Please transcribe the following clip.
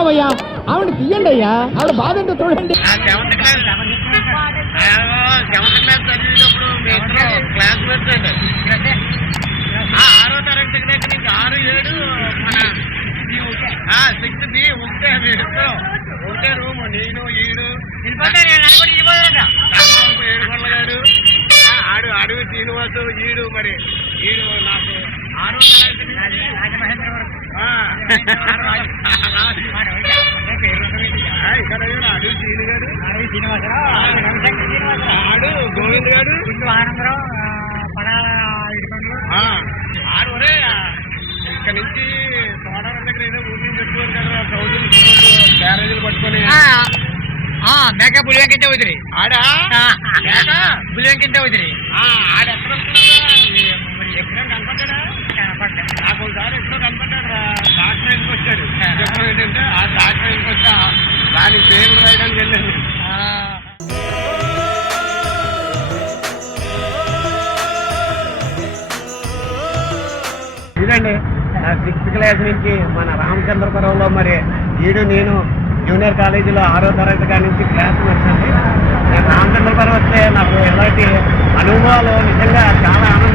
తక్కువయ్యా, ఆవిడ తీయండి అయ్యా, ఆవిడ బాధ ఏంటో చూడండి. ఆరో తరగతి దగ్గర నుంచి 6, 7 మన 6 B ఉంటే ఒకటే రూము, నేను ఈడు ఏడుకొండగాడు, ఆడు అడవి శ్రీనివాసు, ఈడు మరి ఈడు నాకు 6వ తరగతి నుంచి ఇక్కడ అడవి శ్రీను గారు, ఆడు గోవింద్ గారు, ఆరు ఇక్కడ నుంచి తోటల దగ్గర ఏదో ఊరి నుంచి వచ్చేవారు కదా, సౌజులు క్యారేజీలు పట్టుకొని మేక బులివెంకింటే వదిలి ఆడా మేక బులివెంకింటే వదిలి ఆడ ఎక్కడ మరి ఎప్పుడైనా కనపడ్డా? నాకు ఒకసారి ఎప్పుడో కనపడ్డాడు రా, డాక్టర్ ఎందుకు వచ్చాడు. చెప్పడం ఏంటంటే ఆ డాక్టర్ ఎందుకు వచ్చా దానికి పేర్లు రాయడానికి వెళ్ళాను. ఇదండి 6th క్లాస్ నుంచి మన రామచంద్రపురంలో మరి ఈడు నేను జూనియర్ కాలేజీలో 6వ తరగతి కాడి నుంచి క్లాస్ మెట్స్ అండి. నేను రామచంద్రపురం వస్తే నాకు ఇలాంటి అనుభవాలు నిజంగా చాలా ఆనందం